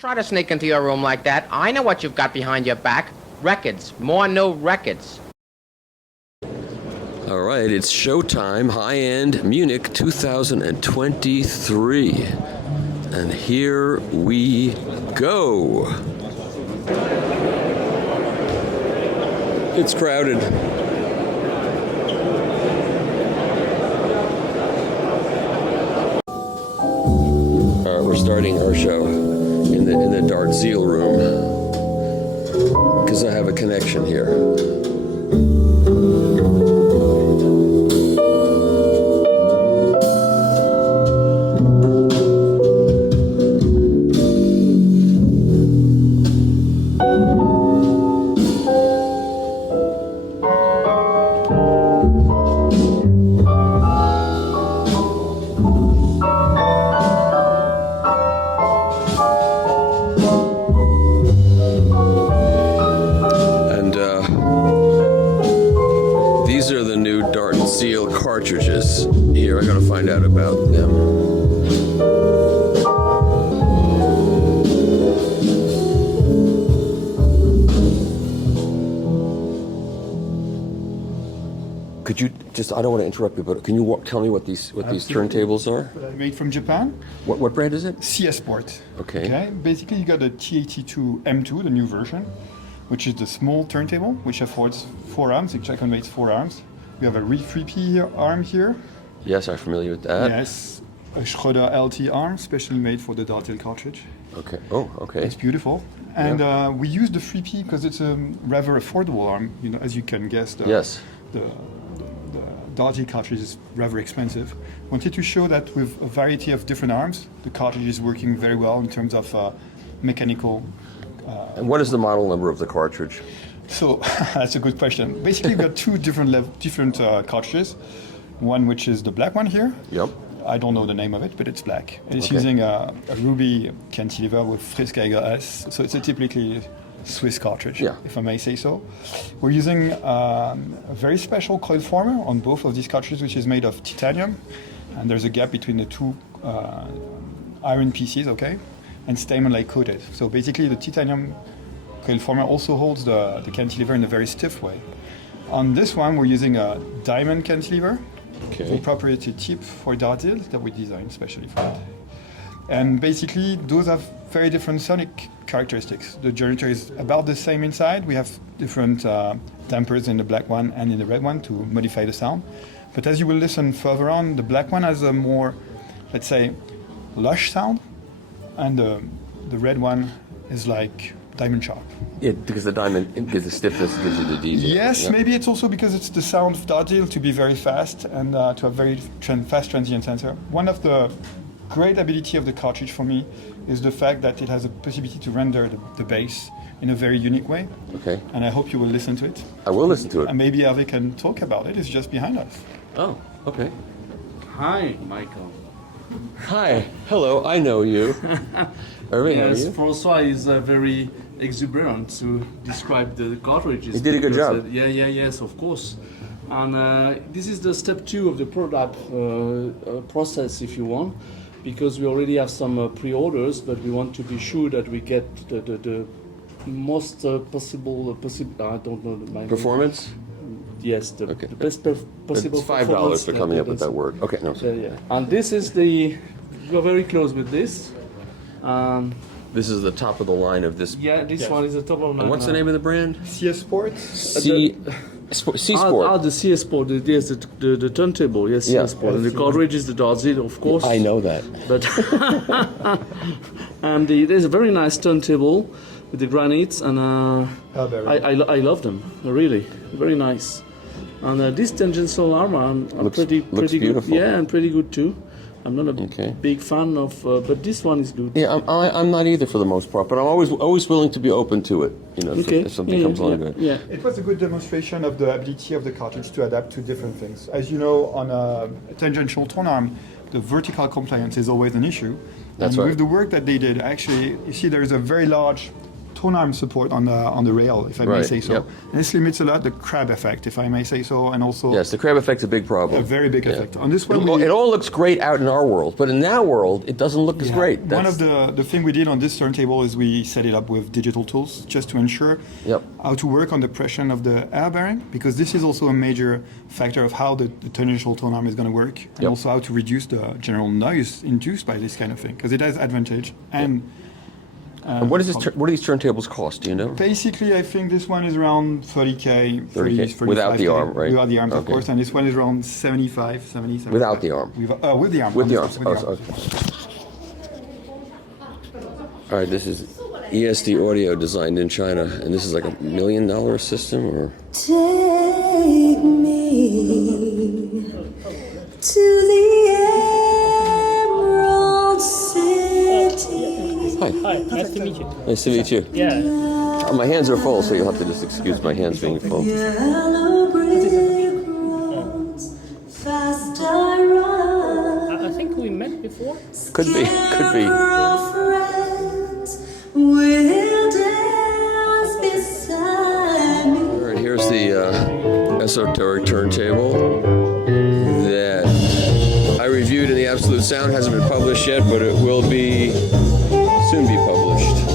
Try to sneak into your room like that. I know what you've got behind your back. Records. More new records. All right, it's showtime, high-end Munich 2023. And here we go. It's crowded. All right, we're starting our show in the Dart Seal room because I have a connection here. Cartridges. Here, I gotta find out about them. Could you just, I don't want to interrupt you, but can you tell me what these turntables are? Made from Japan. What brand is it? CS Sport. Okay. Basically, you got a T82 M2, the new version, which is the small turntable, which affords 4 arms. It accommodates 4 arms. We have a 3P arm here. Yes, I'm familiar with that. Yes, a Schroeder LT arm, specially made for the Dartil cartridge. Okay. Oh, okay. It's beautiful. And we use the 3P because it's a rather affordable arm. You know, as you can guess, the Dartil cartridge is rather expensive. Wanted to show that with a variety of different arms, the cartridge is working very well in terms of mechanical. And what is the model number of the cartridge? So that's a good question. Basically, we've got two different cartridges. One which is the black one here. Yep. I don't know the name of it, but it's black. And it's using a ruby cantilever with Fritzgeiger S. So it's a typically Swiss cartridge, if I may say so. We're using a very special coil former on both of these cartridges, which is made of titanium. And there's a gap between the two iron pieces, and stamen-like coated. So basically, the titanium coil former also holds the cantilever in a very stiff way. On this one, we're using a diamond cantilever, the proprietary tip for Dartil that we designed specially for it. And basically, those have very different sonic characteristics. The generator is about the same inside. We have different dampers in the black one and in the red one to modify the sound. But as you will listen further on, the black one has a more, let's say, lush sound, and the red one is like diamond sharp. Yeah, because the diamond gives the stiffness, gives you the detail. Yes, maybe it's also because it's the sound of Dartil to be very fast and to have very fast transient sensor. One of the great ability of the cartridge for me is the fact that it has a possibility to render the bass in a very unique way. Okay. And I hope you will listen to it. I will listen to it. And maybe Hervé can talk about it. It's just behind us. Oh, okay. Hi, Michael. Hi. Hello, I know you. Hervé, how are Yes, you? François is very exuberant to describe the cartridges. He did a good job. Yes, of course. And this is the step 2 of the product process, if you want, because we already have some pre-orders, but we want to be sure that we get the most possible. I don't know my Performance? Yes, the best possible. It's $5 for coming up with that word. Okay, no. Yeah. And this is the. We're very close with this. This is the top of the line of this. Yeah, this one is the top of the line. And what's the name of the brand? CS Sport. C Sport. The CS Sport. Yes, the turntable. Yes, CS Sport. And the cartridge is the Dartil, of course. I know that. But and there's a very nice turntable with the granites, and I love them. Really, very nice. And this tangential armor are pretty beautiful. good. Yeah, and pretty good too. I'm not a big fan of, but this one is good. Yeah, I'm not either for the most part, but I'm always willing to be open to it. You know, if something comes along good. Yeah. It was a good demonstration of the ability of the cartridge to adapt to different things. As you know, on a tangential tone arm, the vertical compliance is always an issue. That's and right. with the work that they did, actually, you see there is a very large tone arm support on the rail, if I may say so. Yep. And this limits a lot the crab effect, if I may say so, and also Yes, the crab effect's a big problem. a very big effect. On this one, It all looks great out in our world, but in that world, it doesn't look as great. One of the thing we did on this turntable is we set it up with digital tools just to ensure how to work on the pressure of the air bearing, because this is also a major factor of how the initial tone arm is going to work, and also how to reduce the general noise induced by this kind of thing, because it has advantage. And what do these turntables cost? Do you know? Basically, I think this one is around 30K. 30K. Without the arm, right? Without the arms, of course, and this one is around 70. Without the arm. With the arm. With the arms. All right, this is ESD audio designed in China, and this is like $1 million system, or? Take me to the Emerald City. Hi. Nice to meet you. Nice to meet you. Yeah. My hands are full, so you'll have to just excuse my hands being full. Yellow brick roads, fast I run. I think we met before. Could be. Will dance beside me. All right, here's the esoteric turntable that I reviewed in the Absolute Sound. Hasn't been published yet, but it will be soon be published.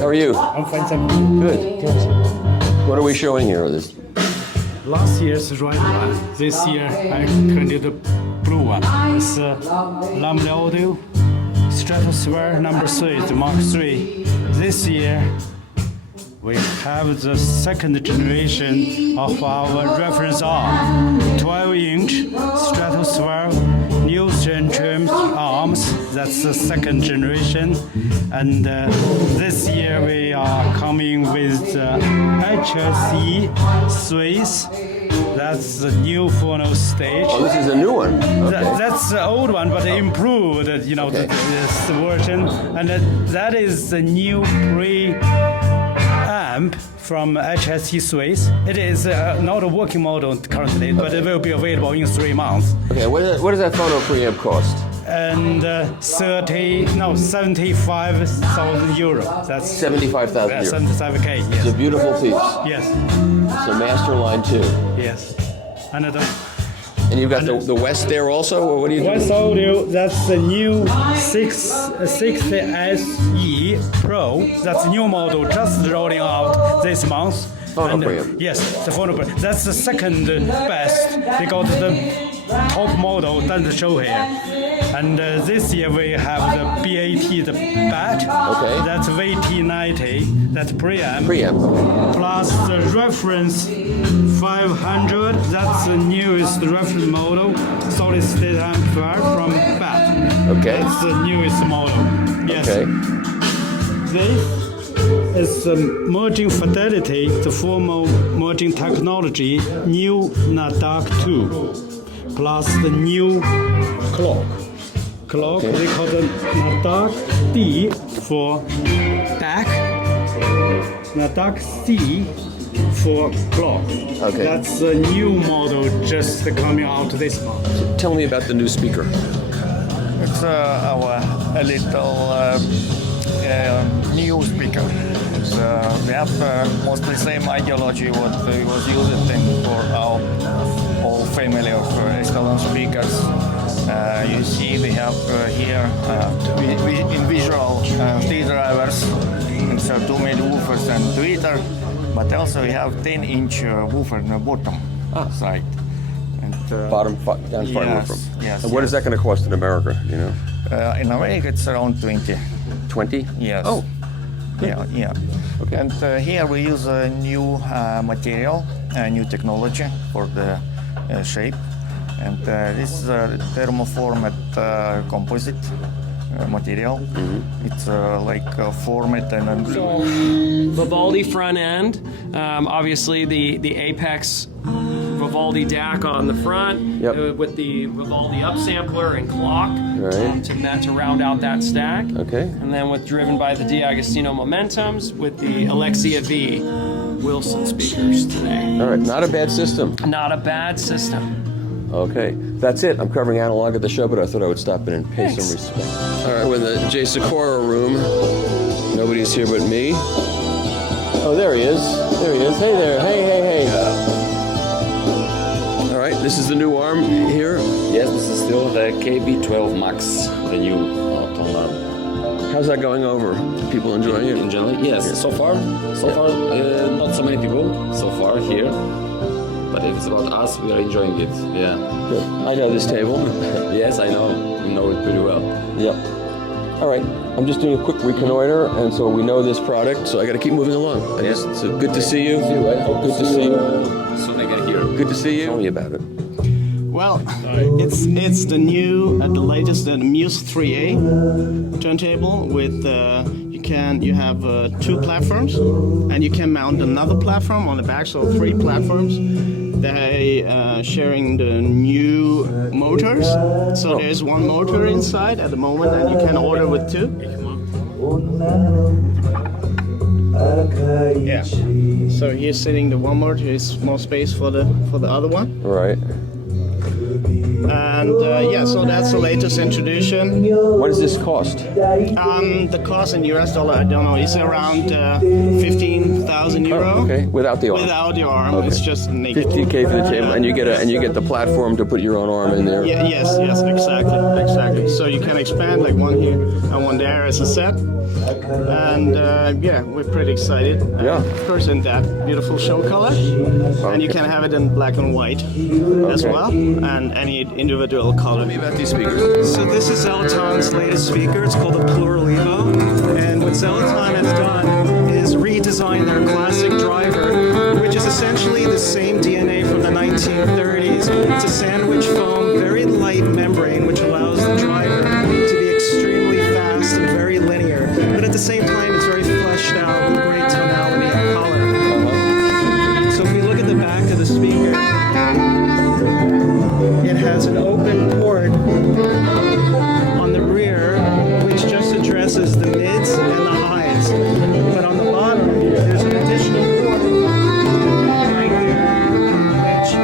How are you? I'm fine, thank you. Good. What are we showing here? Last year's red one. This year I printed the blue one. It's Lambda Audio Stratosphere number 3, the Mark III. This year we have the second generation of our reference arm, 12-inch Stratosphere new trim arms. That's the second generation. And this year we are coming with HSE Swiss. That's the new phono stage. Oh, this is a new one. Okay. That's the old one, but improved, this version. And that is the new pre-amp from HSE Swiss. It is not a working model currently, but it will be available in 3 months. Okay, what does that phono preamp cost? And 75,000 euro. That's 75,000 euros. 75K, yes. It's a beautiful piece. Yes. It's a master line too. Yes. And you've got the West there also, or what do you do? West Audio, that's the new 60SE Pro. That's the new model just rolling out this month. Phono preamp. Yes, the phono preamp. That's the second best because the top model doesn't show here. And this year we have the BAT, the BAT. Okay. That's VT90. That's preamp. Plus the reference 500. That's the newest reference model. Solid state amplifier from BAT. Okay. That's the newest model. Yes. Okay. This is the merging fidelity, the formal merging technology, new NADAC 2, plus the new clock. Okay. They call the NADAC D for DAC, NADAC C for clock. Okay. That's the new model just coming out this month. Tell me about the new speaker. It's our little new speaker. We have mostly same ideology what we was using for our whole family of Estonian speakers. You see we have here in visual T drivers, and so 2 mid woofers and tweeter, but also we have 10-inch woofer on the bottom side. And, Bottom down front woofer. Yes. And what is that going to cost in America? You know? In America it's around 20. 20? Yes. Oh. Yeah. Okay. And here we use a new material, new technology for the shape. And this is a thermoformed composite material. Mm-hmm. It's like formed and Vivaldi front end. Obviously, the Apex Vivaldi DAC on the front with the Vivaldi upsampler and clock to round out that stack. Okay. And then driven by the D'Agostino Momentums with the Alexia V Wilson speakers today. All right, not a bad system. Not a bad system. Okay, that's it. I'm covering analog at the show, but I thought I would stop in and pay some respect. All right, we're in the Jay Sikora room. Nobody's here but me. Oh, there he is. There he is. Hey there. Hey. All right, this is the new arm here. Yes, this is still the KB12 Max, the new tone arm. How's that going over? People enjoying it? In general, yes. So far, not so many people so far here. But if it's about us, we are enjoying it. Yeah. Good. I know this table. Yes, I know. We know it pretty well. Yep. All right. I'm just doing a quick reconnoiter, and so we know this product, so I got to keep moving along. It's good to see you. Good to see you. Soon I get here. Good to see you. Tell me about it. Well, it's the new, the latest, the Muse 3A turntable with you have 2 platforms, and you can mount another platform on the back, so 3 platforms. They sharing the new motors. So there's 1 motor inside at the moment, and you can order with 2. Yeah. So here sitting the 1 motor is more space for the other one. Right. And so that's the latest introduction. What does this cost? The cost in US dollar, I don't know, is around 15,000 euro. Oh, okay, without the arm. Without the arm, okay. It's just naked. 50K for the table, and you get the platform to put your own arm in there. Yeah, yes, exactly. So you can expand like one here and one there as a set. And we're pretty excited. Of course, in that beautiful show color, and you can have it in black and white as well, and any individual color. Tell me about these speakers. So this is Zeloton's latest speaker. It's called the Plural Evo, and what Zeloton has done is redesign their classic driver, which is essentially the same DNA from the 1930s. It's a sandwich foam, very light membrane, which allows the driver to be extremely fast and very linear. But at the same time, it's very fleshed out with great tonality and color. So if we look at the back of the speaker, it has an open port on the rear, which just addresses the mids and the highs. But on the bottom, there's an additional port right there, which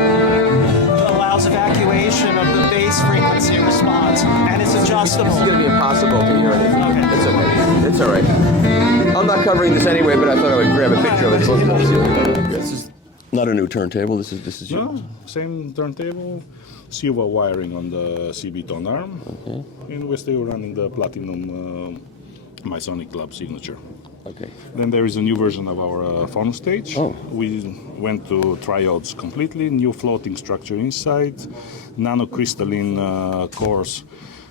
allows evacuation of the bass frequency response, and it's adjustable. It's going to be impossible to hear anything. Okay. It's okay. It's all right. I'm not covering this anyway, but I thought I would grab a picture of it. This is not a new turntable. This is no, same turntable. Silver wiring on the CB tone arm, and we're still running the platinum Masonic Club signature. Okay. Then there is a new version of our phone stage. We went to trials completely, new floating structure inside, nanocrystalline cores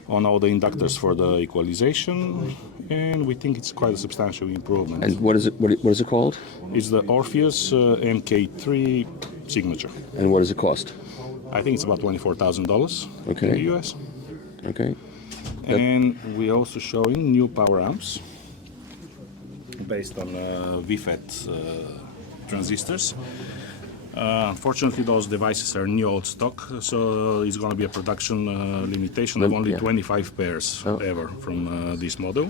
on all the inductors for the equalization, and we think it's quite a substantial improvement. And what is it called? It's the Orpheus MK3 signature. And what does it cost? I think it's about $24,000 in the US. Okay. And we're also showing new power amps based on VFET transistors. Unfortunately, those devices are new old stock, so it's going to be a production limitation of only 25 pairs ever from this model.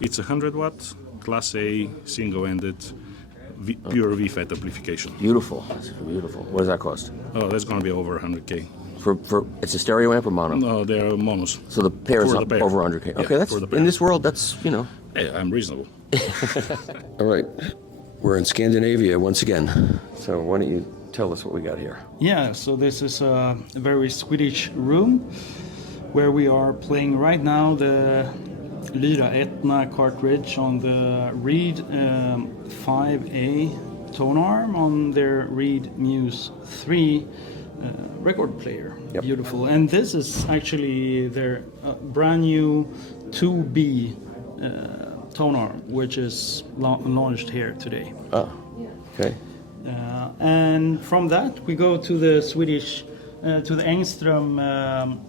It's 100 watt, Class A, single-ended, pure VFET amplification. Beautiful. That's beautiful. What does that cost? Oh, that's going to be over 100K. For it's a stereo amp or mono? No, they're monos. So the pair is up over 100K. Okay, that's in this world. That's Hey, I'm reasonable. All right, we're in Scandinavia once again. So why don't you tell us what we got here? Yeah, so this is a very Swedish room where we are playing right now the Lyra Etna cartridge on the Reed 5A tone arm on their Reed Muse 3 record player. Beautiful. And this is actually their brand new 2B tone arm, which is launched here today. Oh, okay. And from that we go to the Swedish, to the Engström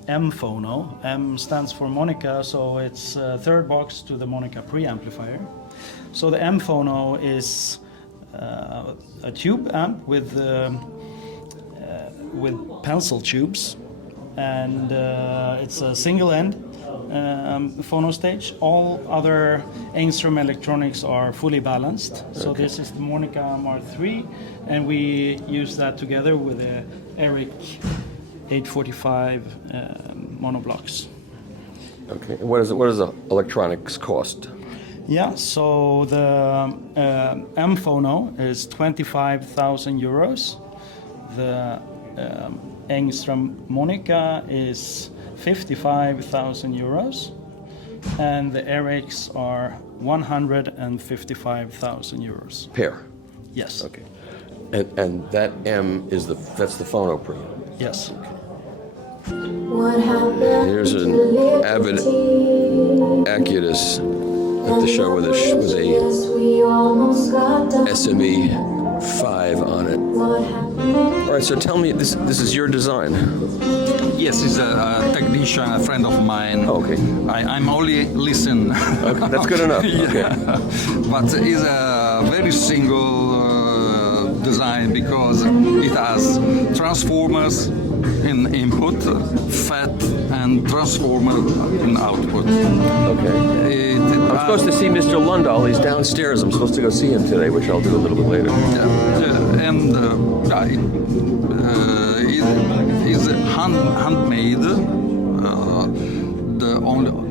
M phono. M stands for Monica, so it's third box to the Monica preamplifier. So the M phono is a tube amp with with pencil tubes, and it's a single end phono stage. All other Engstrom electronics are fully balanced. So this is the Monica MR3, and we use that together with the Eric 845 monoblocks. Okay. And what does the electronics cost? Yeah, so the M phono is 25,000 euros. The Engstrom Monica is 55,000 euros, and the Erics are 155,000 euros. Pair. Yes. Okay. And that M is that's the phono preamp. Yes. Here's an Avid Acutus at the show with a SME 5 on it. All right, so tell me, this is your design? Yes, he's a technician, a friend of mine. Oh, okay. I'm only listen. Okay, that's good enough. Okay. But it's a very single design because it has transformers in input, FET, and transformer in output. Okay. I'm supposed to see Mr. Lundahl. He's downstairs. I'm supposed to go see him today, which I'll do a little bit later. And it is handmade.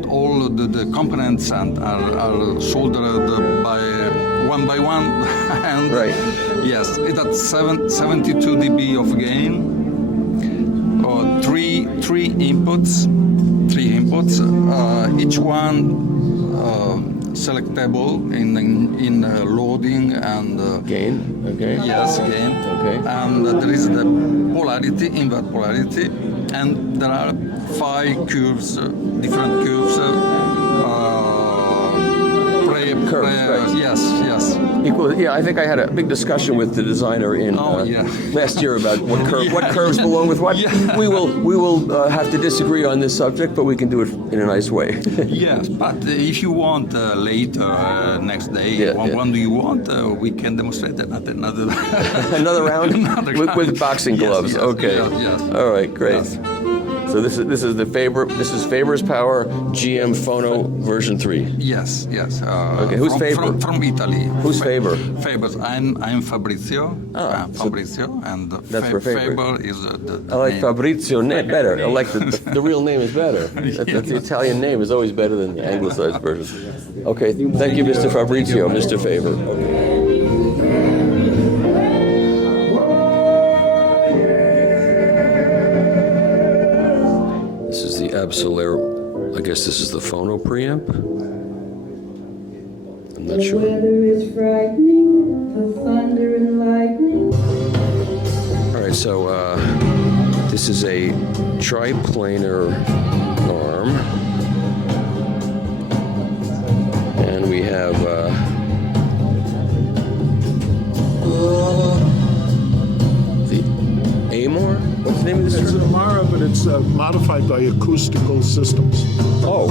All the components are soldered by one, and right. Yes, it has 72 dB of gain. Three inputs. Each one selectable in loading and gain. Okay. Yes, gain. Okay. And there is the polarity, invert polarity, and there are 5 curves, different curves. Curves. Yes. Equal. Yeah, I think I had a big discussion with the designer in last year about what curves belong with what. Yeah. We will have to disagree on this subject, but we can do it in a nice way. Yes, but if you want later, next day, when do you want? We can demonstrate that at another another round with boxing gloves. Yes, okay. Yes. All right. Great. Yes. So this is the Faber. This is Faber's Power GM Phono version 3. Yes. Okay. Who's Faber? From Italy. Who's Faber? Faber. I'm Fabrizio. Fabrizio, and that's Faber is I like name. Fabrizio better. I like the real name is better. The Italian name is always better than the anglicized version. Okay. Thank you, Mr. Fabrizio. Mr. Faber. This is the Absolair. I guess this is the phono preamp. I'm not sure. The weather is frightening, the thunder and lightning. All right, so this is a triplanar arm, and we have the Amor. What's the name of this? It's an Amara, but it's modified by Acoustical Systems. Oh,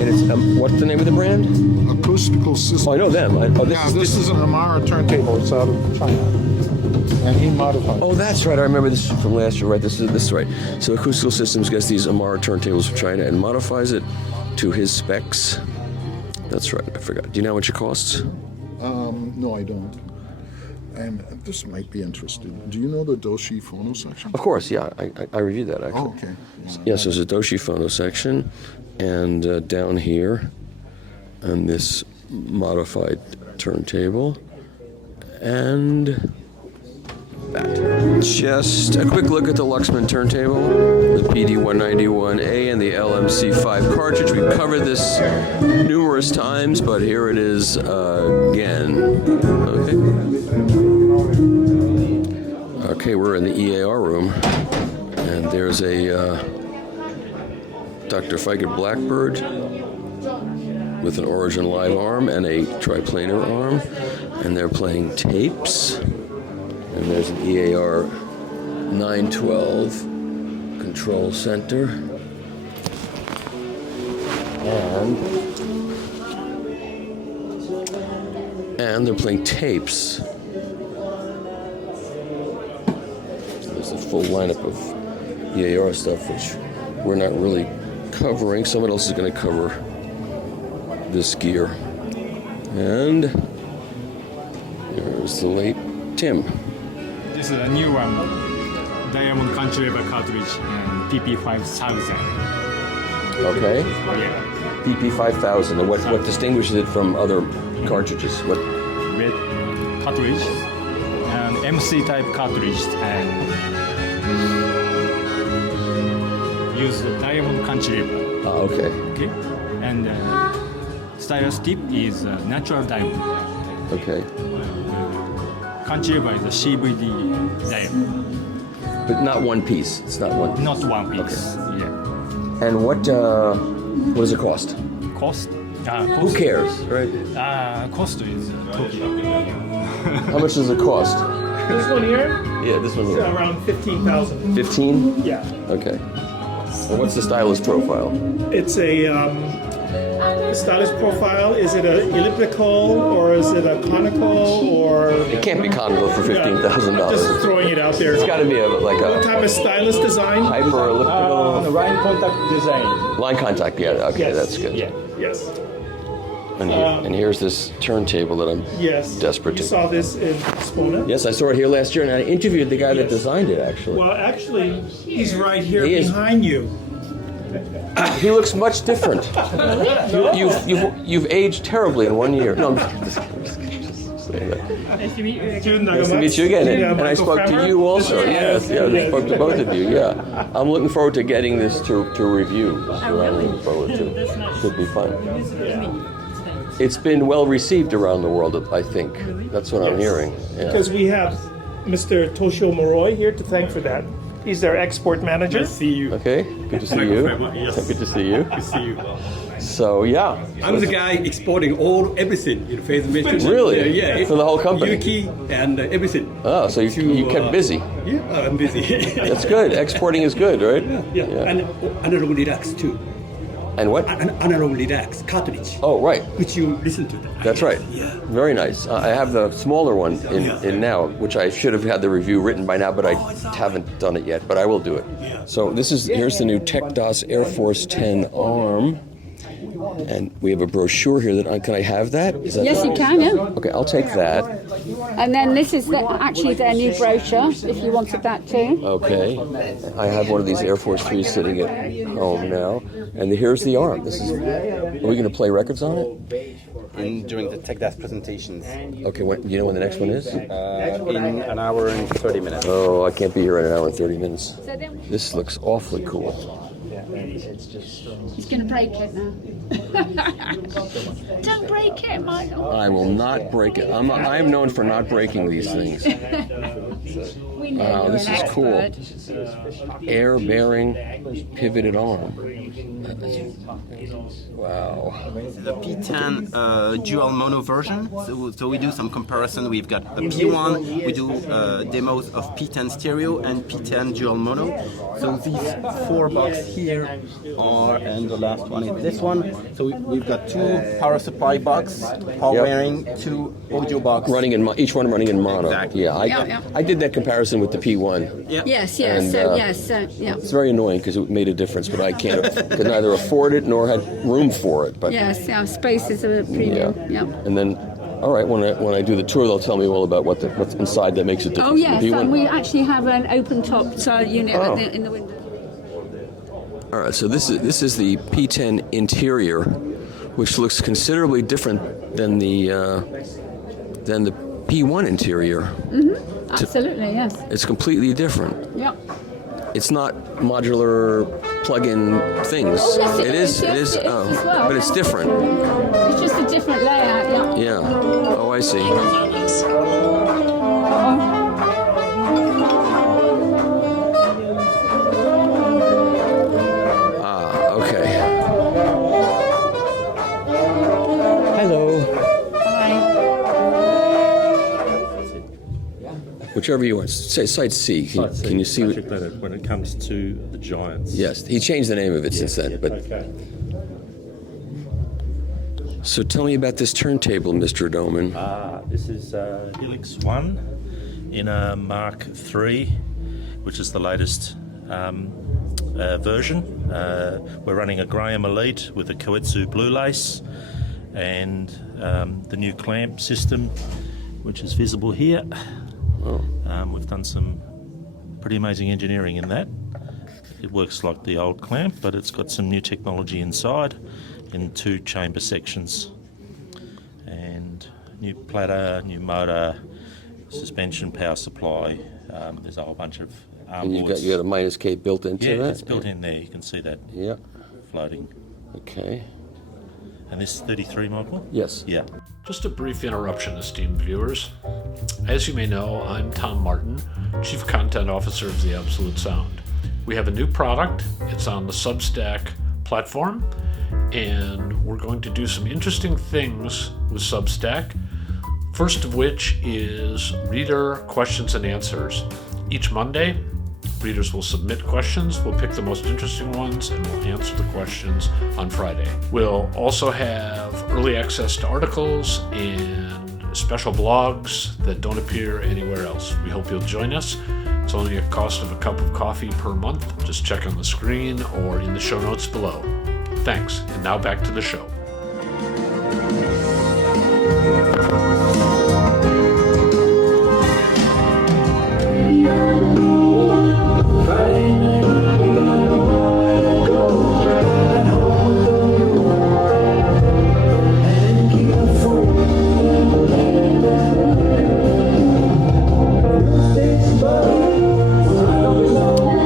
and it's what's the name of the brand? Acoustical Systems. Oh, I know them. This is an Amara turntable. It's out of China, and he modified. Oh, that's right. I remember this from last year. Right. This is right. So Acoustical Systems gets these Amara turntables from China and modifies it to his specs. That's right. I forgot. Do you know how much it costs? No, I don't. And this might be interesting. Do you know the Doshi phono section? Of course, yeah. I reviewed that, actually. Oh, okay. Yes, there's a Doshi phono section, and down here, and this modified turntable, and that. Just a quick look at the Luxman turntable, the PD191A and the LMC5 cartridge. We've covered this numerous times, but here it is again. Okay, we're in the EAR room, and there's a Dr. Feiget Blackbird with an Origin Live arm and a triplanar arm, and they're playing tapes. And there's an EAR 912 control center. And they're playing tapes. There's the full lineup of EAR stuff, which we're not really covering. Someone else is going to cover this gear. And there's the late Tim. This is a new one, Diamond Cantilever cartridge and PP5000. Okay. Yeah. PP5000. And what distinguishes it from other cartridges? What? Red cartridge and MC type cartridge and use the Diamond Cantilever. Okay. Okay. And stylus tip is natural diamond. Okay. Cantilever is a CVD diamond. But not one piece. It's not one. Not one piece. Okay. Yeah. And what does it cost? Cost? Who cares, right? Cost is Tokyo. How much does it cost? This one here? Yeah, this one here. It's around 15,000. 15? Yeah. Okay. And what's the stylus profile? It's a stylus profile. Is it an elliptical or is it a conical or? It can't be conical for $15,000. Just throwing it out there. It's got to be What type of stylus design? Hyper elliptical. Line contact design. Line contact, yeah. Okay, Yes. that's good. Yeah. Yes. And here's this turntable that I'm desperate You to. saw this in Spona? Yes, I saw it here last year, and I interviewed the guy that designed it, actually. Well, actually, he's right here He is. behind you. He looks much different. You've aged terribly in 1 year. No, I'm just saying that. Nice to meet you again. Nice to meet you again. And I spoke to you also. Yes, I spoke to both of you. Yeah, I'm looking forward to getting this to review. That's what I'm looking forward to. Should be fun. It's been well received around the world, I think. That's what I'm hearing. Yeah. Because we have Mr. Toshio Moroi here to thank for that. He's their export manager. Nice to see you. Okay, good to see you. Yes. Good to see you. Good to see you. So yeah, I'm the guy exporting everything in phase mission. Really? Yeah. For the whole company? Yuki and everything. Oh, so you kept busy. Yeah, I'm busy. That's good. Exporting is good, right? Yeah. And analog relax too. And what? Analog relax cartridge. Oh, right. Which you listen to. That's right. Yeah. Very nice. I have the smaller one in now, which I should have had the review written by now, but I haven't done it yet. But I will do it. So here's the new Tech DOS Air Force 10 ARM. And we have a brochure here. Can I have that? Yes, you can, yeah. Okay, I'll take that. And then this is actually their new brochure, if you wanted that too. Okay. I have one of these Air Force 3s sitting at home now. And here's the ARM. Are we going to play records on it? During the Tech DOS presentations. Okay, do you know when the next one is? In an hour and 30 minutes. Oh, I can't be here in an hour and 30 minutes. This looks awfully cool. He's going to break it now. Don't break it, Michael. I will not break it. I'm known for not breaking these things. We know Wow, you're this an is expert. cool. Air bearing pivoted arm. Wow. The P10 dual mono version. So we do some comparison. We've got a P1. We do demos of P10 stereo and P10 dual mono. So these 4 boxes here are, and the last one is this one. So we've got 2 power supply box, power bearing, 2 audio box. Each one running in mono. Exactly. Yeah, I did that comparison with the P1. Yeah. Yes, And, yeah. It's very annoying because it made a difference, but I could neither afford it nor had room for it. But Yes, space is a premium. Yeah. And then, all right, when I do the tour, they'll tell me all about what's inside that makes it different. Oh yes, from the P1. we actually have an open-topped unit in the window. All right, so this is the P10 interior, which looks considerably different than the P1 interior. Mm-hmm. Absolutely, yes. It's completely different. Yep. It's not modular plug-in things. Oh, yes, it is. Yes, It is. it is as well. But it's different. It's just a different layout. Yeah. Yeah. Oh, I see. Okay. Hello. Whichever you want. Say site C. Can you see? When it comes to the Giants. Yes, he changed the name of it since then. But so tell me about this turntable, Mr. Döhmann. This is Helix 1 in a Mark 3. which is the latest version. We're running a Graham Elite with a Koetsu Blue Lace and the new clamp system, which is visible here. We've done some pretty amazing engineering in that. It works like the old clamp, but it's got some new technology inside in 2 chamber sections. And new platter, new motor, suspension, power supply. There's a whole bunch of arm and boards. you got a minus K built into that? Yeah, it's built in there. You can see that floating. Okay. And this is 33, Michael? Yes. Yeah. Just a brief interruption, esteemed viewers. As you may know, I'm Tom Martin, Chief Content Officer of The Absolute Sound. We have a new product. It's on the Substack platform, and we're going to do some interesting things with Substack. First of which is reader questions and answers. Each Monday, readers will submit questions. We'll pick the most interesting ones and we'll answer the questions on Friday. We'll also have early access to articles and special blogs that don't appear anywhere else. We hope you'll join us. It's only a cost of a cup of coffee per month. Just check on the screen or in the show notes below. Thanks, and now back to the show.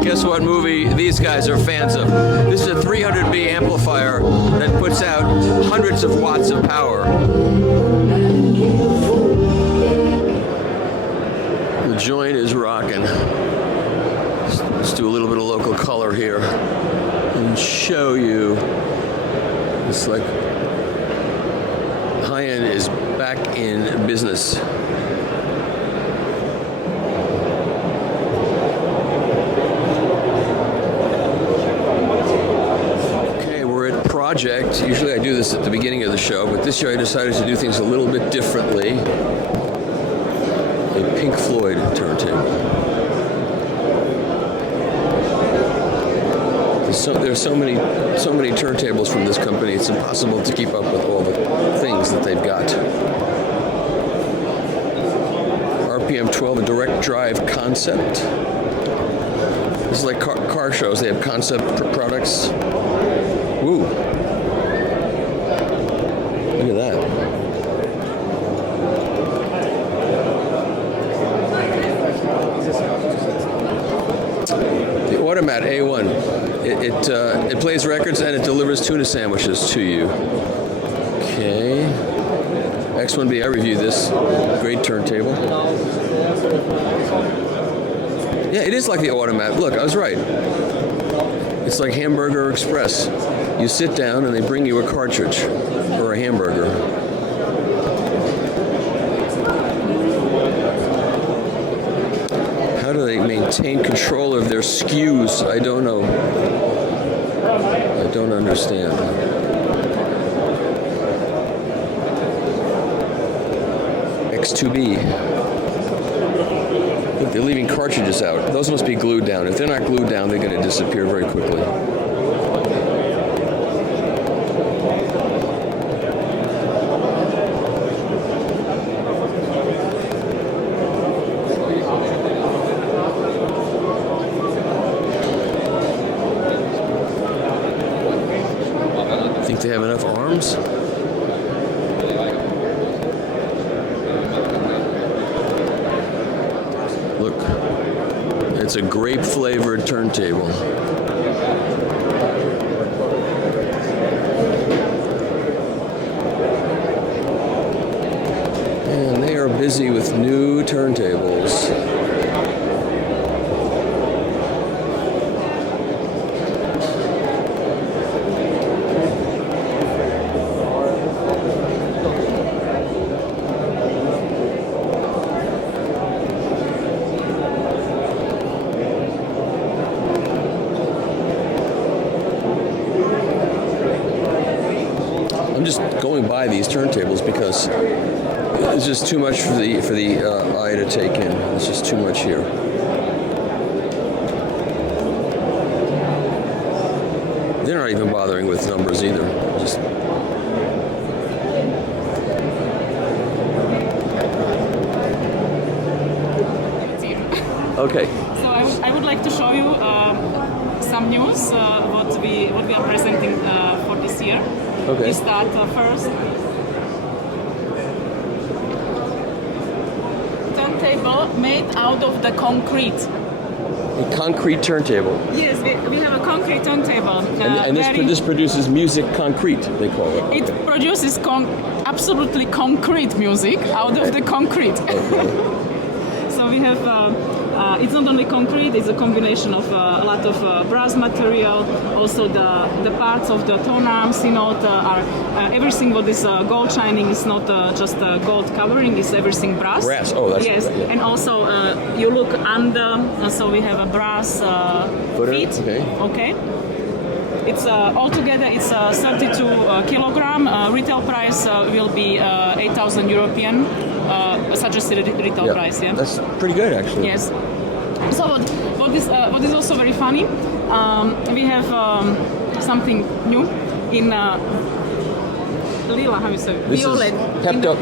Guess what movie these guys are fans of? This is a 300B amplifier that puts out hundreds of watts of power. The joint is rocking. Let's do a little bit of local color here and show you. It's like high-end is back in business. Project. Usually I do this at the beginning of the show, but this year I decided to do things a little bit differently. A Pink Floyd turntable. There's so many turntables from this company, it's impossible to keep up with all the things that they've got. RPM 12, a direct drive concept. This is like car shows, they have concept products. Woo! Look at that. The Automat A1. It plays records and it delivers tuna sandwiches to you. Okay. X1B, I reviewed this. Great turntable. Yeah, it is like the Automat. Look, I was right. It's like Hamburger Express. You sit down and they bring you a cartridge or a hamburger. How do they maintain control of their SKUs? I don't know. I don't understand. X2B. They're leaving cartridges out. Those must be glued down. If they're not glued down, they're going to disappear very quickly. Think they have enough arms? Look, it's a grape-flavored turntable. And they are busy with new turntables. I'm just going by these turntables because it's just too much for the eye to take in. It's just too much here. not even bothering with numbers either. Just okay. So I would like to show you some news what we are presenting for this year. Okay. We start first. Turntable made out of the concrete. A concrete turntable. Yes, we have a concrete turntable. And this produces music concrete, they call it. It produces absolutely concrete music out of the concrete. Okay. So we have, it's not only concrete, it's a combination of a lot of brass material. Also the parts of the tone arms, are everything what is gold shining is not just gold covering, it's everything brass. Brass, oh that's yes. Yeah. And also you look under, so we have a brass feet. Okay. It's altogether it's 32 kilogram. Retail price will be 8,000 European. Suggested retail price. Yeah, that's pretty good actually. Yes. So what is also very funny? We have something new in lila. How you say? This violet. Is Pepto.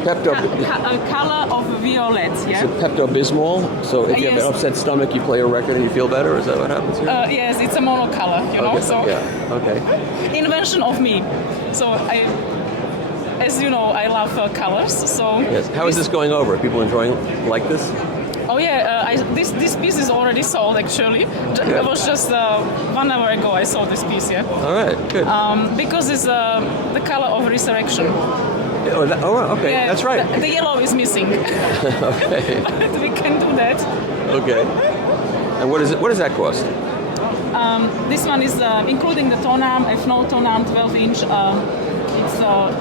Color of violet. Yeah. Is it Pepto-Bismol? So if you have an upset stomach, you play a record and you feel better. Is that what happens here? Yes, it's a monocolor. You know. So yeah. Okay. Invention of me. So as you know, I love colors. So yes. How is this going over? Are people enjoying like this? Oh yeah, this piece is already sold actually. It was just 1 hour ago I saw this piece. Yeah. All right. Good. Because it's the color of resurrection. Oh, okay. Yeah, that's right. The yellow is missing. Okay. But we can do that. Okay. And what does that cost? This one is including the tone arm, F-no tone arm, 12-inch. It's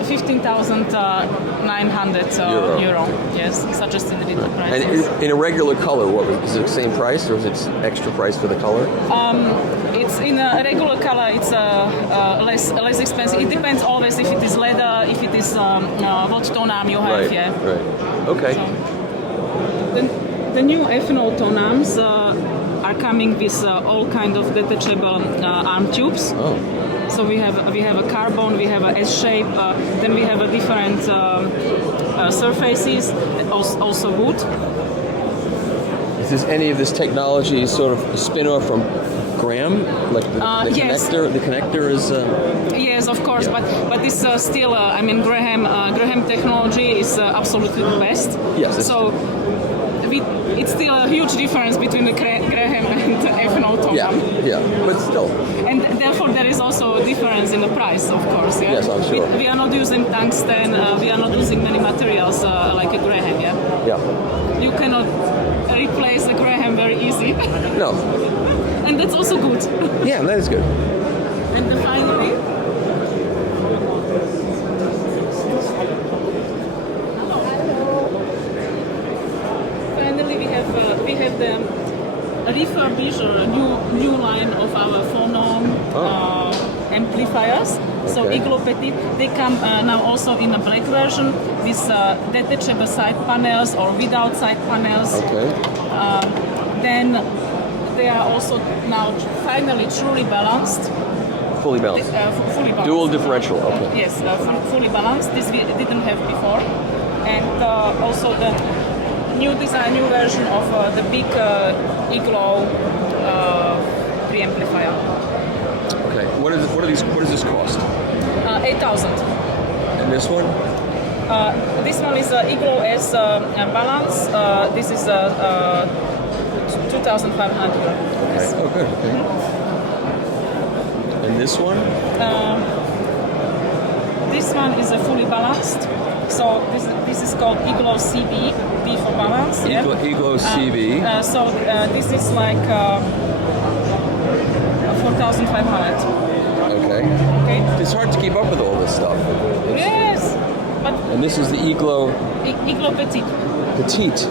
15,900 euro. Yes, suggested retail price. And in a regular color, is it the same price or is it extra price for the color? It's in a regular color. It's less expensive. It depends always if it is leather, if it is what tone arm you have. Right. Yeah. Right. Okay. So, the new F-no tone arms are coming with all kind of detachable arm tubes. Oh. So we have a carbon, we have a S shape, then we have a different surfaces, and also wood. Is any of this technology sort of a spin-off from Graham? Like the yes. connector? The connector is. Yes, of course, but it's still. Graham technology is absolutely the best. Yes. So. It's still a huge difference between the Graham and the F-no tone arm. Yeah, but still. And therefore there is also a difference in the price, of course. Yeah? Yes, I'm sure. We are not using tungsten, we are not using many materials like a Graham, yeah? Yeah. You cannot replace a Graham very easy. No. And that's also good. Yeah, that is good. And finally, we have the refurbished new line of our phonom amplifiers. So Iglo Petit, they come now also in a black version with detachable side panels or without side panels. Okay. Then they are also now finally truly balanced. Fully balanced. Fully balanced. Dual differential. Okay. Yes, fully balanced. This we didn't have before, and also the new design, new version of the big Iglo preamplifier. Okay. What does this cost? 8,000. And this one? This one is Iglo S balance. This is 2,500. Okay. Oh, good. Okay. And this one? This one is fully balanced. So this is called Iglo CB, B for balance. Yeah? Iglo CB. So this is like 4,500. Okay. It's hard to keep up with all this stuff. Yes, but. And this is the Iglo. Iglo Petit. Petite.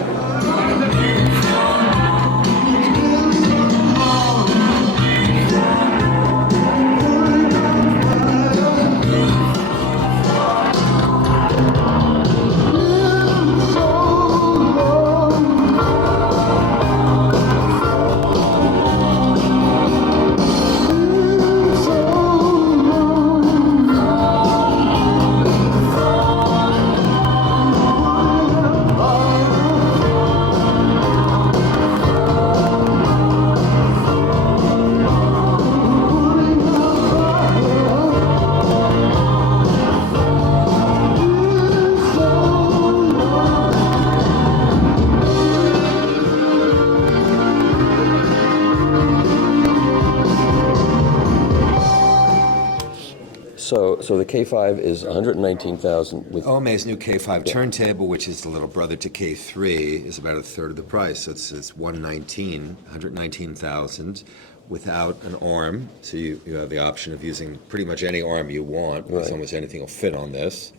So the K5 is 119,000 with OMA's new K5 turntable, which is the little brother to K3, is about a third of the price. So it's 119,000 without an arm. So you have the option of using pretty much any arm you want, because almost anything will fit on this,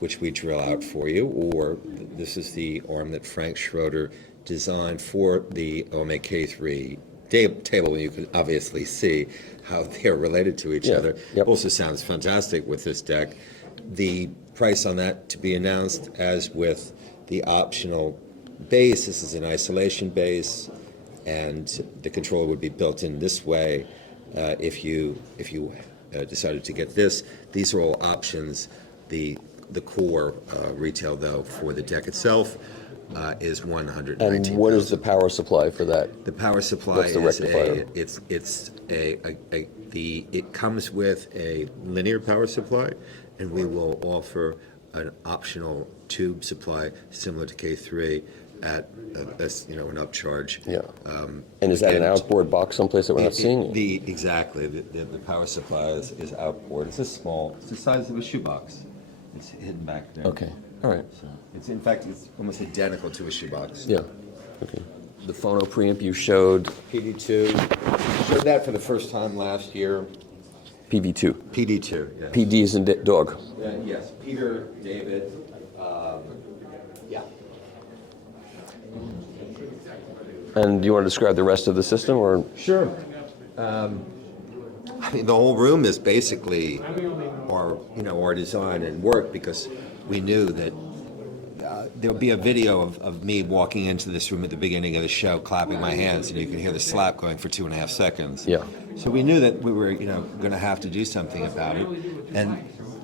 which we drill out for you. Or this is the arm that Frank Schroeder designed for the OMA K3 table. You can obviously see how they're related to each other. Also sounds fantastic with this deck. The price on that to be announced, as with the optional base. This is an isolation base, and the controller would be built in this way if you decided to get this. These are all options. The core retail, though, for the deck itself is $119,000. And what is the power supply for that? The power supply What's the rectifier? It comes with a linear power supply, and we will offer an optional tube supply similar to K3 at an upcharge. Yeah. And is that an outboard box someplace that we're not seeing? Exactly. The power supply is outboard. It's the size of a shoebox. It's hidden back there. Okay. All right. So in fact, it's almost identical to a shoebox. Yeah. Okay. The phono preamp you showed. PD2. Showed that for the first time last year. PV2. PD2. Yes. PD is in dog. Yes. Peter, David. Yeah. And do you want to describe the rest of the system, or? Sure. I mean, the whole room is basically our design and work, because we knew that there'll be a video of me walking into this room at the beginning of the show, clapping my hands, and you can hear the slap going for 2.5 seconds. Yeah. So we knew that we were, going to have to do something about it, and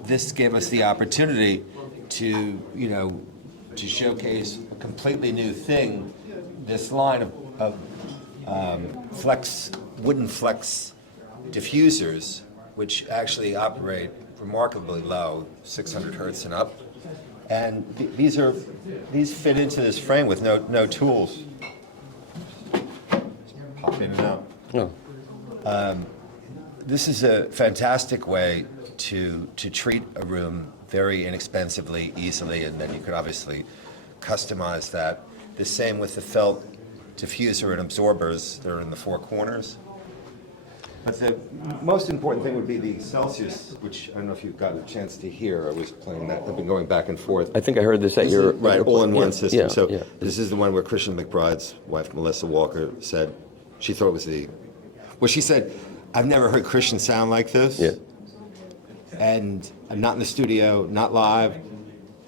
this gave us the opportunity to showcase a completely new thing. This line of wooden flex diffusers, which actually operate remarkably low, 600 hertz and up, and these fit into this frame with no tools. Just pop in and out. Oh. This is a fantastic way to treat a room very inexpensively, easily, and then you could obviously customize that. The same with the felt diffuser and absorbers that are in the four corners. But the most important thing would be the Celsius, which I don't know if you've got a chance to hear. I was playing that. I've been going back and forth. I think I heard this at your... Right, all-in-one system. Yeah, so yeah. This is the one where Christian McBride's wife, Melissa Walker, said she thought it was she said, I've never heard Christian sound like this. Yeah. And I'm not in the studio, not live.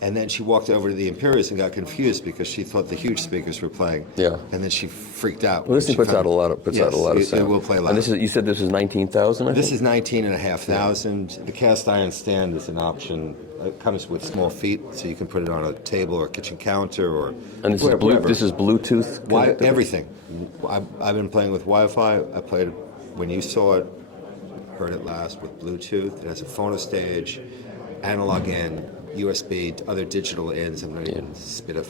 And then she walked over to the Imperius and got confused because she thought the huge speakers were playing. Yeah. And then she freaked out. Well, this thing puts out a lot of sound. It will play loud. And you said this is 19,000. This is 19,500. The cast iron stand is an option. It comes with small feet, so you can put it on a table or a kitchen counter or. And this is Bluetooth. Everything. I've been playing with Wi-Fi. I played when you saw it, heard it last with Bluetooth. It has a phono stage, analog in, USB, other digital ins. I'm going to spit a.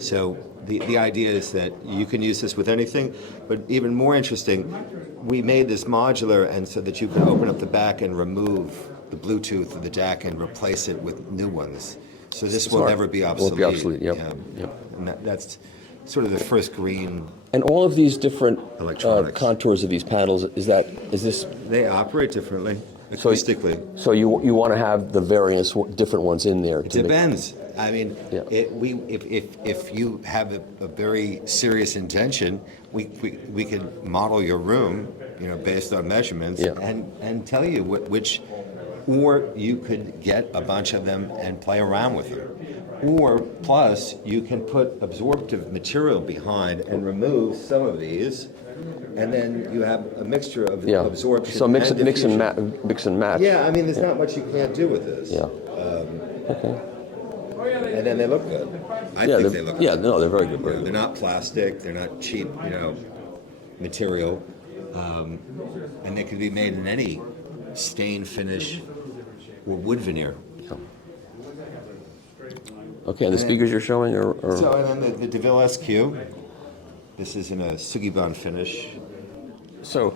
So the idea is that you can use this with anything, but even more interesting, we made this modular, and so that you can open up the back and remove the Bluetooth of the DAC and replace it with new ones. So this will never be obsolete. Will be obsolete. Yep. And that's sort of the first green. And all of these different contours of these panels, is this? They operate differently. Acoustically. So you want to have the various different ones in there. It depends. I mean, if you have a very serious intention, we can model your room, based on measurements, and tell you which, or you could get a bunch of them and play around with them. Or plus, you can put absorptive material behind and remove some of these. And then you have a mixture of absorption. So mix and match. Yeah, I mean, there's not much you can't do with this. Yeah. Okay. And then they look good. I think they look good. Yeah, no, they're very good. They're not plastic. They're not cheap, material. And they can be made in any stain finish or wood veneer. Okay, and the speakers you're showing are... So, and then the DeVille SQ. This is in a Sugiban finish. So,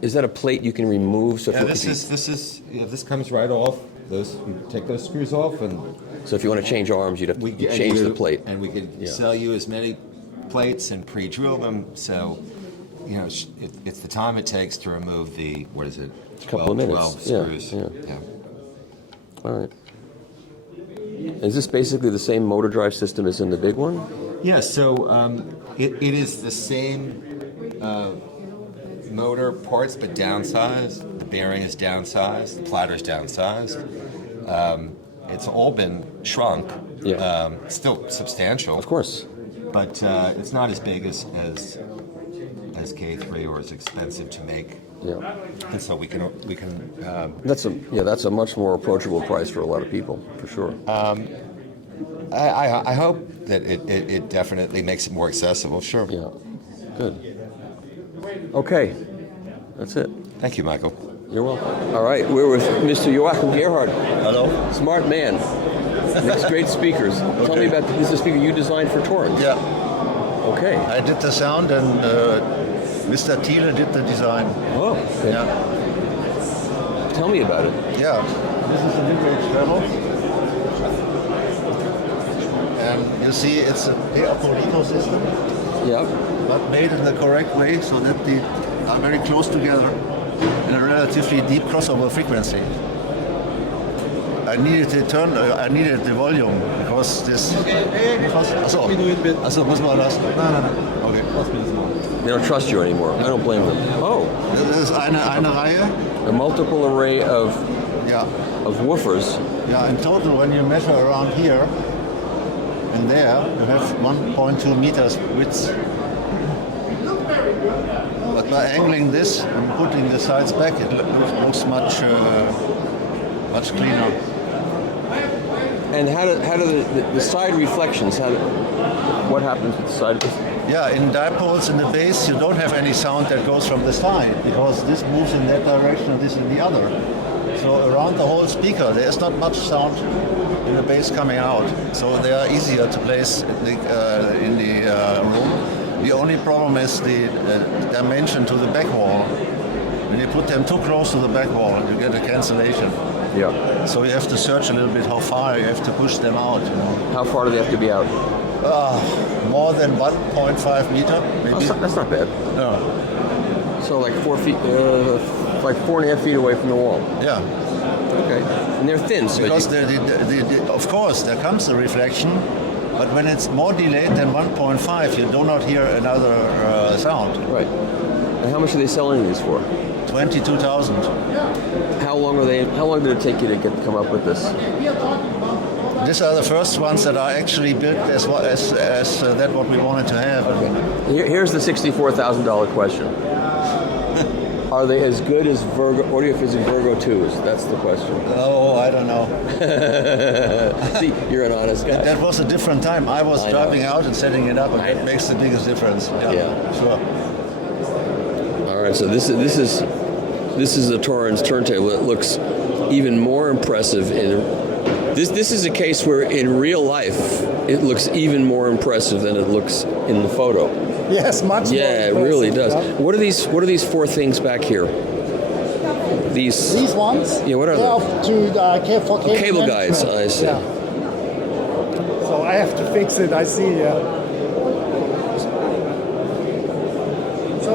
Is that a plate you can remove? So Yeah, this comes right off. You take those screws off, and so if you want to change arms, you'd have to change the plate. And we could sell you as many plates and pre-drill them. So, it's the time it takes to remove the, what is it? A couple of minutes. 12 screws. Yeah. All right. Is this basically the same motor drive system as in the big one? Yeah, so it is the same motor parts, but downsized. The bearing is downsized. The platter is downsized. It's all been shrunk. Yeah. Still substantial. Of course. But it's not as big as K3 or as expensive to make. Yeah. And so we can. That's a much more approachable price for a lot of people, for sure. I hope that it definitely makes it more accessible. Sure. Yeah. Good. Okay. That's it. Thank you, Michael. You're welcome. All right, we're with Mr. Joachim Gerhard. Hello. Smart man. Makes great speakers. Okay. Tell me about this is a speaker you designed for Torrens. Yeah. Okay. I did the sound and Mr. Thiele did the design. Oh. Okay. Yeah. Tell me about it. Yeah. This is a mid-range treble. And you see it's a Polito system. Yeah. But made in the correct way so that they are very close together in a relatively deep crossover frequency. I needed the volume because this. Achso, müssen wir lassen. Nein. Okay. They don't trust you anymore. I don't blame them. Oh. Das ist eine Reihe. A multiple array of woofers. Yeah, in total, when you measure around here and there, you have 1.2 meters width. But by angling this and putting the sides back, it looks much cleaner. And how do the side reflections? What happens with the side? Yeah, in dipoles in the bass, you don't have any sound that goes from the side because this moves in that direction and this in the other. So around the whole speaker, there is not much sound in the bass coming out. So they are easier to place in the room. The only problem is the dimension to the back wall. When you put them too close to the back wall, you get a cancellation. Yeah. So you have to search a little bit how far you have to push them out. How far do they have to be out? More than 1.5 meter, maybe. That's not bad. No. So like 4 feet, like 4.5 feet away from the wall. Yeah. Okay. And they're thin, so because of course there comes the reflection, but when it's more delayed than 1.5, you do not hear another sound. Right. And how much are they selling these for? 22,000. How long did it take you to come up with this? These are the first ones that are actually built as that what we wanted to have. Okay. Here's the $64,000 question. Are they as good as audio physing Virgo 2s? That's the question. Oh, I don't know. See, you're an honest guy. That was a different time. I was driving out and setting it up, and it makes the biggest difference. Yeah. Sure. All right, so this is a Torrens turntable. It looks even more impressive This is a case where in real life it looks even more impressive than it looks in the photo. Yes, much more. Yeah, it really does. Yeah. What are these 4 things back here? These ones? Yeah, what are they? To for cable guides. I see. Yeah. So I have to fix it. I see. Yeah. So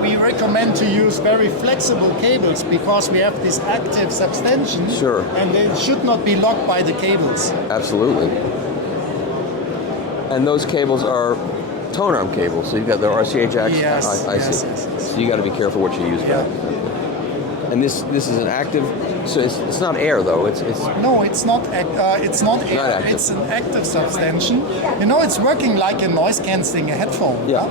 we recommend to use very flexible cables because we have this active subtension. Sure. And it should not be locked by the cables. Absolutely. And those cables are tone arm cables, so you've got the RCA jacks. Yes, I see. Yes. So you got to be careful what you use. Yeah. And this is an active. So it's not air though. It's no, it's not. It's not air. Not it's an active subtension. It's working like a noise cancelling headphone. Yeah.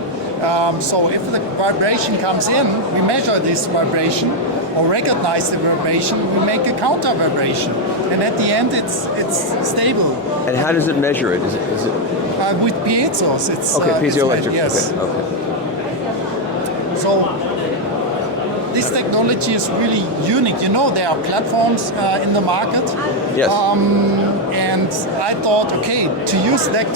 So if the vibration comes in, we measure this vibration or recognize the vibration. We make a counter vibration, and at the end, it's stable. And how does it measure it? Is it with piezo's? It's okay. Piezoelectric. Yes. Okay. So this technology is really unique. There are platforms in the market. Yes. And I thought, okay, to use that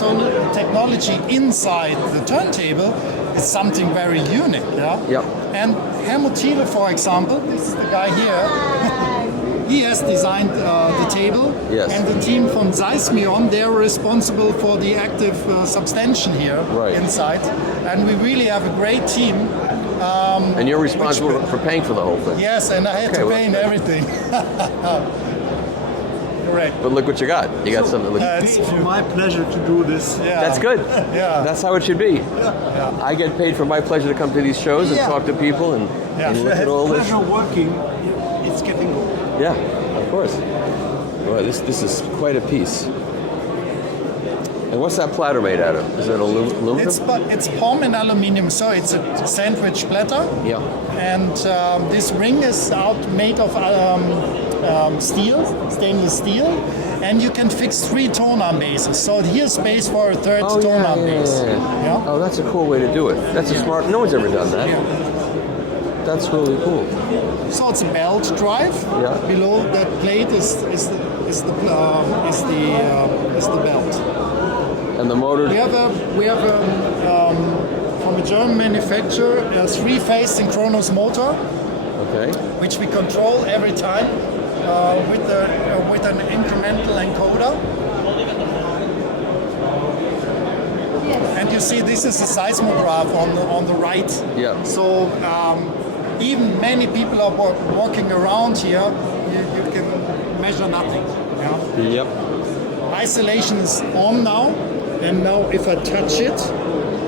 technology inside the turntable it's something very unique. Yeah. Yep. And Helmut Thiele, for example, this is the guy here. He has designed the table, Yes. and the team from Seismion, they're responsible for the active substantion here inside. And we really have a great team. And you're responsible for paying for the whole thing. Yes, and I had to pay in everything. Correct. But look what you got. You got something that looks... It's for my pleasure to do this. Yeah. That's good. Yeah. That's how it should be. Yeah. I get paid for my pleasure to come to these shows and talk to people and, and look at all this. Pleasure working, it's getting good. Yeah, of course. Well, this is quite a piece. And what's that platter made out of? Is it aluminum? It's palm and aluminium, so it's a sandwich platter. Yeah. And this ring is made of steel, stainless steel, and you can fix 3 tone arm bases. So here's space for a third tone arm base. Yeah. Oh, that's a cool way to do it. That's a smart. No one's ever done that. That's really cool. So it's a belt drive. Yeah. Below that plate is the belt. And the motor. We have from a German manufacturer a 3-phase synchronous motor. Okay. Which we control every time with an incremental encoder. And you see, this is a seismograph on the right. Yeah. So even many people are walking around here, you can measure nothing. Yeah? Yep. Isolation is on now, and now if I touch it,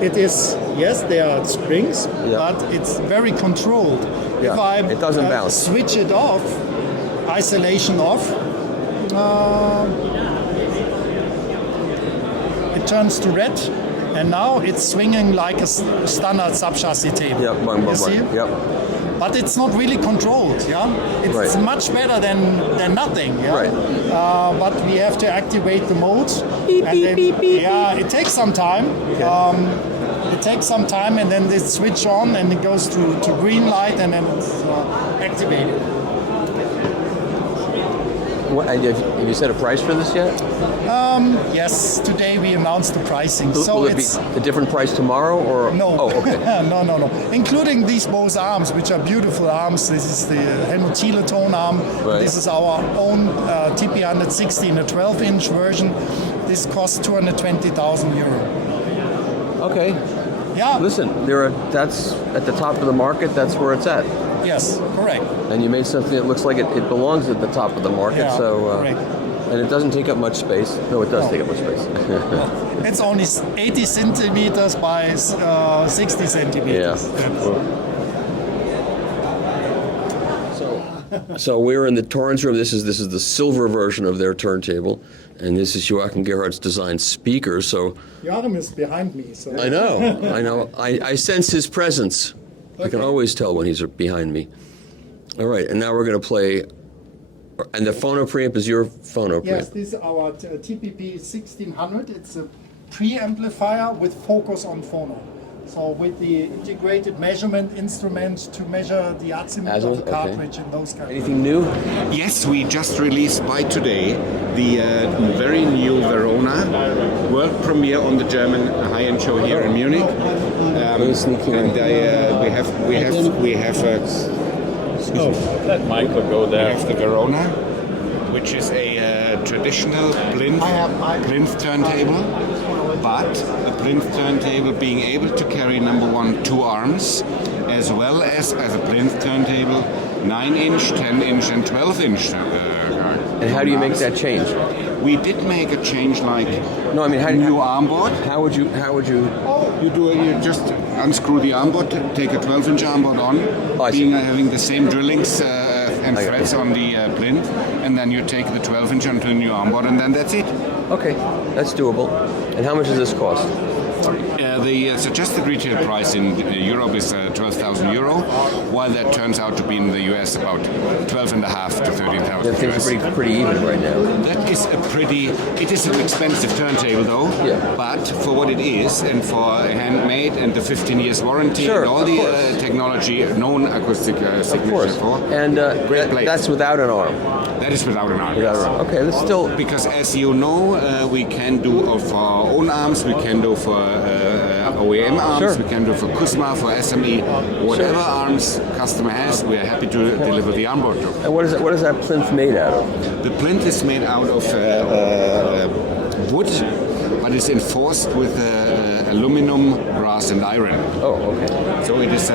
it is, yes, there are springs, but it's very controlled. Yeah. If I it doesn't bounce. Switch it off, isolation off, it turns to red, and now it's swinging like a standard sub-chassis table. Yep, bang, bang, you see? bang. Yep. But it's not really controlled, yeah? It's much better than nothing, yeah? Right. But we have to activate the mode. Yeah, it takes some time. It takes some time, and then they switch on, and it goes to green light, and then it's activated. Have you set a price for this yet? Yes, today we announced the pricing. Will it be a different price tomorrow, or no? Oh, okay. no. Including these both arms, which are beautiful arms. This is the Helmut Thiele tone arm. Right. This is our own TP160 in a 12-inch version. This costs 220,000 euro. Okay. Yeah. Listen, that's at the top of the market. That's where it's at. Yes, correct. And you made something that looks like it belongs at the top of the market. Yeah, so, correct. And it doesn't take up much space. No, it does take up much space. It's only 80 centimeters by 60 centimeters. Yeah. So we're in the Torrens room. This is the silver version of their turntable, and this is Joachim Gerhardt's designed speaker. So Joachim is behind me. So. I know. I sense his presence. Okay. I can always tell when he's behind me. All right, and now we're going to play. And the phono preamp is your phono preamp. Yes, this is our TPP 1600. It's a preamplifier with focus on phono. So with the integrated measurement instrument to measure the azimuth of the cartridge and those kind of things. Anything new? Yes, we just released by today the very new Verona world premiere on the German high-end show here in Munich. We have that mic will go there. We have the Verona, which is a traditional plinth turntable, but the plinth turntable being able to carry, number one, 2 arms, as well as a plinth turntable, 9-inch, 10-inch, and 12-inch. And how do you make that change? We did make a change, like new armboard. How would you? You just unscrew the armboard, take a 12-inch armboard on, having the same drillings and threads on the plinth, and then you take the 12-inch onto the new armboard, and then that's it. Okay, that's doable. And how much does this cost? The suggested retail price in Europe is 12,000 euro, while that turns out to be in the US about 12.5 to 13,000. That thing's pretty even right now. That is it is an expensive turntable though, but for what it is and for handmade and the 15 years warranty and all the technology, known acoustic signature for. And great place. That's without an arm. That is without an arm. Okay, that's still... Because as you know, we can do for our own arms, we can do for OEM arms, Sure. we can do for Kusma, for SME, whatever arms customer has, we are happy to deliver the armboard to. And what is that plinth made out of? The plinth is made out of wood, but it's enforced with aluminum, brass, and iron. Oh, okay. So it is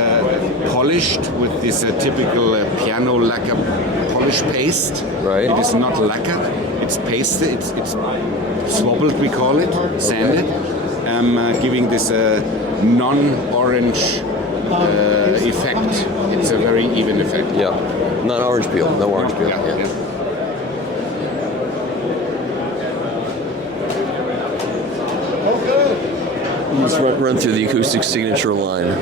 polished with this typical piano lacquer polish paste. Right. It is not lacquered; it's pasted. It's swabbled, we call it, sanded, giving this non-orange effect. It's a very even effect. Yeah, not orange peel. No orange peel. Yeah. Let's run through the acoustic signature line.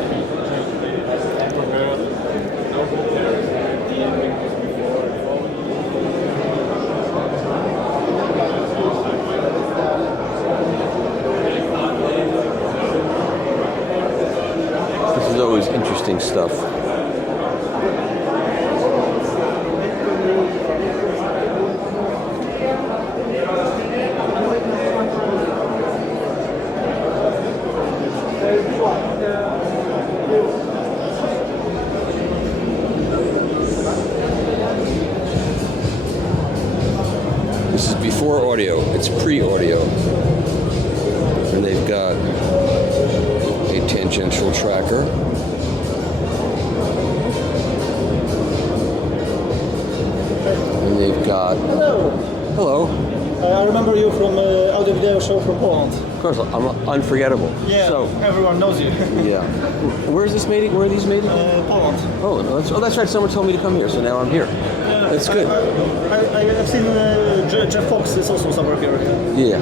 This is always interesting stuff. This is before audio, it's pre-audio. And they've got a tangential tracker. And they've got... Hello. I remember you from audio video show from Poland. Of course, I'm unforgettable. Yeah, So, everyone knows you. yeah. Where is this made? Where are these made? Poland. Poland. Oh, that's right. Someone told me to come here, so now I'm here. That's good. I've seen Jeff Fox is also somewhere here. Yeah.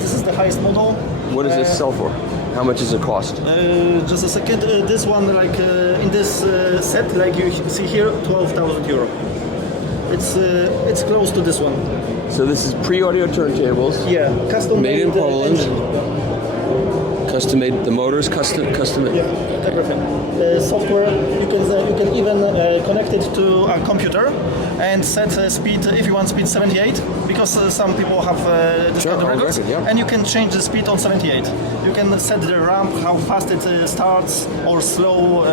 This is the highest model. What does this sell for? How much does it cost? Just a second. This one, like in this set, like you see here, 12,000 euro. It's close to this one. So this is pre-audio turntables. Yeah, custom made in Poland. engine. Custom made. The motors custom. Yeah, everything. Software. You can even connect it to a computer and set speed if you want speed 78 because some people have this kind of records, and you can change the speed on 78. You can set the ramp, how fast it starts, or slow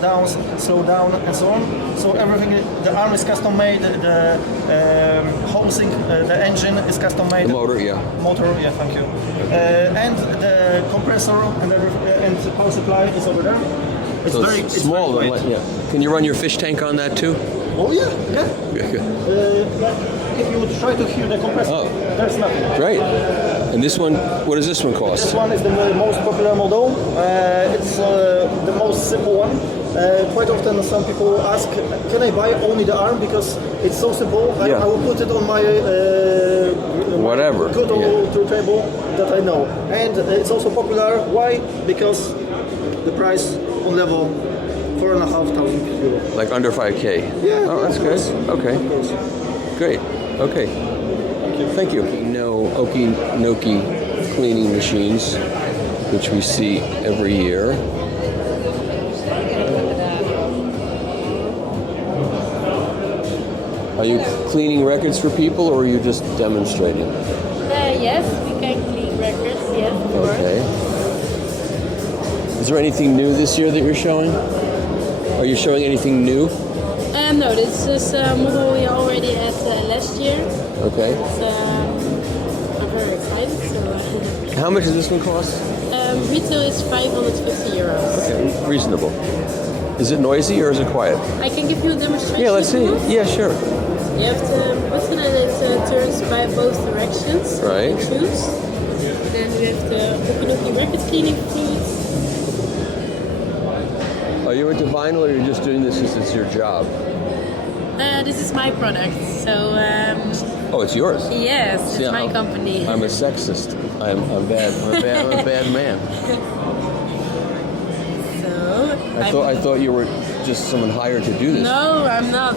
down, and so on. So everything. The arm is custom made. The housing, the engine is custom made. The motor, yeah. Motor, yeah. Thank you. And the compressor and the power supply is over there. It's So very it's small. very Like, light. yeah. Can you run your fish tank on that too? Oh yeah. If you would try to hear the compressor, there's nothing. Great. And this one, what does this one cost? This one is the most popular model. It's the most simple one. Quite often some people ask, can I buy only the arm because it's so simple? Yeah. I will put it on my Whatever. good old turntable that I know. And it's also popular. Why? Because the price on level 4,500 euro. Like under 5K? Yeah. Oh, that's good. Okay. Great. Okay. Thank you. No Okinoki cleaning machines, which we see every year. Are you cleaning records for people, or are you just demonstrating? Yes, we can clean records, yes, of course. Okay. Is there anything new this year that you're showing? Are you showing anything new? No, this is a model we already had last year. Okay. So, I'm very excited. So, How much does this one cost? retail is 550 euros. Okay, reasonable. Is it noisy or is it quiet? I can give you a demonstration. Yeah, let's see. if you want. Yeah, sure. You have the button and it turns by both directions. Right. You choose. Then we have the Okinoki record cleaning fluids. Are you into vinyl or are you just doing this because it's your job? This is my product, so Oh, it's yours? yes, See, it's my company. I'm a sexist. I'm bad. I'm a bad man. So I thought you were just someone hired to do this. No, I'm not.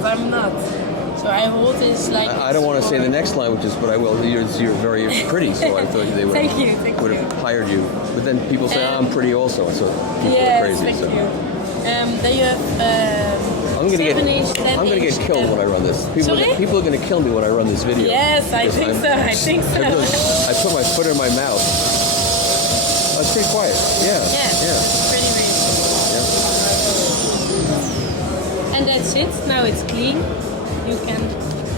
So I hold this like. I don't want to say the next line, which is, but I will. You're very pretty, so I thought they would Thank you. would have hired you. But then people say I'm pretty also, so people are Yes, crazy. thank So. you. Then you have I'm gonna 7-inch, 10-inch. I'm gonna get killed when I run this. Sorry? People are gonna kill me when I run this video. Yes, I Because think so. I think so. I put my foot in my mouth. That's pretty quiet. Yeah. Pretty and that's it. Now it's clean. You can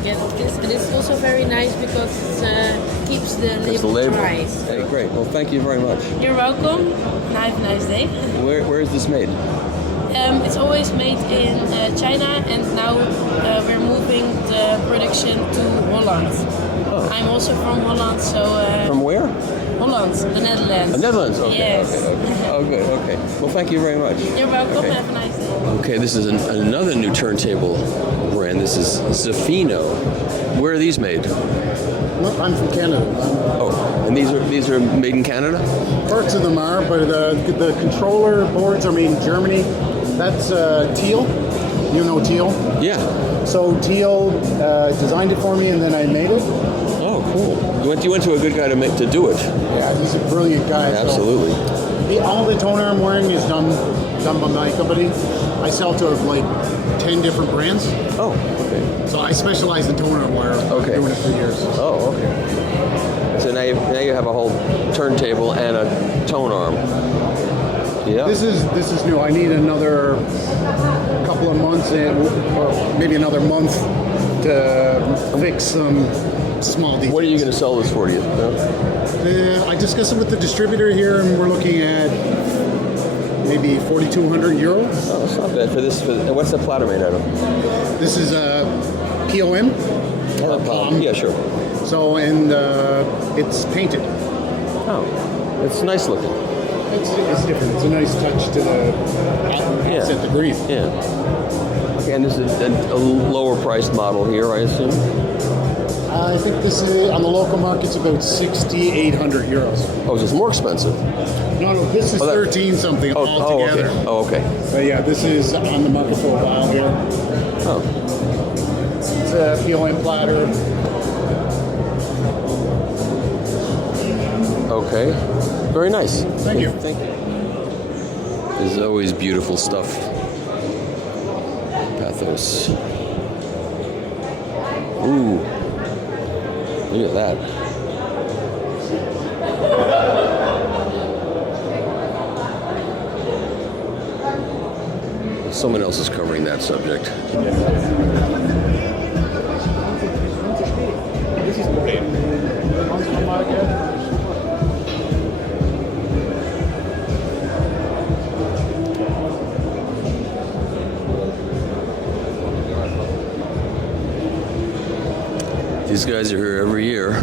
get this, and it's also very nice because it keeps the label dry. Hey, great. Well, thank you very much. You're welcome. And have a nice day. Where is this made? It's always made in China, and now we're moving the production to Holland. Oh. I'm also from Holland, so. From where? Holland, the Netherlands. The Netherlands. Okay. Yes. Okay. Oh, good. Okay. Well, thank you very much. You're welcome. Okay. Have a nice day. Okay, this is another new turntable brand. This is Zafino. Where are these made? I'm from Canada. Oh, and these are made in Canada? Parts of them are, but the controller boards are made in Germany. That's Teal. You know Teal? Yeah. So Teal designed it for me, and then I made it. Oh, cool. You went to a good guy to do it. Yeah, he's a brilliant guy. Absolutely. So all the toner I'm wearing is done by my company. I sell to like 10 different brands. Oh, okay. So I specialize in toner wear. Okay. Doing it for years. Oh, okay. So now you have a whole turntable and a tone arm. Yeah. This is new. I need another couple of months, or maybe another month to fix some small details. What are you going to sell this for? Do you know? I discussed it with the distributor here, and we're looking at maybe 4,200 euros. Oh, it's not bad for this. And what's the platter made out of? This is a POM. Or POM. Yeah, sure. So, and it's painted. Oh, it's nice looking. It's different. It's a nice touch to the set the green. Yeah. Okay, and this is a lower priced model here, I assume? I think this is, on the local market, it's about 6,800 euros. Oh, is this more expensive? No, this is 13 something altogether. Oh, okay. But yeah, this is on the market for a while here. Oh. It's a POM platter. Okay. Very nice. Thank you. Thank you. There's always beautiful stuff. Pathos. Ooh. Look at that. Someone else is covering that subject. These guys are here every year.